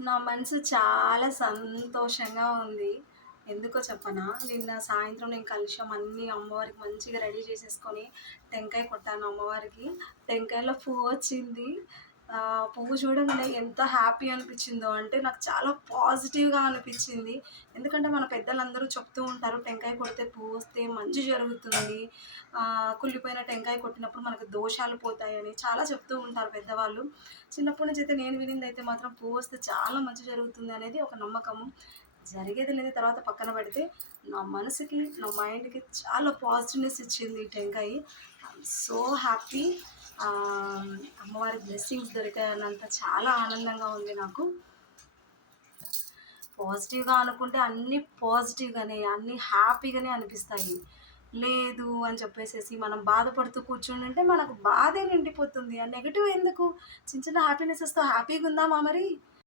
నా మనసు చాలా సంతోషంగా ఉంది. ఎందుకో చెప్పనా? నిన్న సాయంత్రం నేను కలశం అన్నీ అమ్మవారికి మంచిగా రెడీ చేసేసుకొని, టెంకాయ కొట్టాను అమ్మవారికి. టెంకాయలో పువ్వొచ్చింది. పువ్వు చూడంగానే ఎంత హ్యాపీ అనిపించిందో అంటే, నాకు చాలా పాజిటివ్‌గా అనిపించింది. ఎందుకంటే, మన పెద్దలందరూ చెప్తూ ఉంటారు, టెంకాయ కొడితే పువ్వొస్తే మంచి జరుగుతుంది. కుళ్ళిపోయిన టెంకాయ కొట్టినప్పుడు మనకు దోషాలు పోతాయని చాలా చెప్తూ ఉంటారు పెద్దవాళ్ళు. చిన్నప్పటి నుంచి అయితే నేను వినిందైతే మాత్రం పువ్వొస్తే చాలా మంచి జరుగుతుంది అనేది ఒక నమ్మకము. జరిగేది లేని తర్వాత పక్కన పెడితే, నా మనసుకి, నా మైండ్‌కి చాలా పాజిటివ్‌నెస్ ఇచ్చింది ఈ టెంకాయి. I'm so happy. అమ్మవారి బ్లెస్సింగ్స్ దొరికాయన్నంత చాలా ఆనందంగా ఉంది నాకు. పాజిటివ్‌గా అనుకుంటే అన్నీ పాజిటివ్‌గానే, అన్నీ హ్యాపీగానే అనిపిస్తాయి. లేదు అని చెప్పేసేసి మనం బాధపడుతూ కూర్చునుంటే మనకు బాధే నిండిపోతుంది. ఆ నెగెటివ్ ఎందుకు? చిన్న చిన్న హ్యాపీనెసెస్‌తో హ్యాపీగుందామా మరి?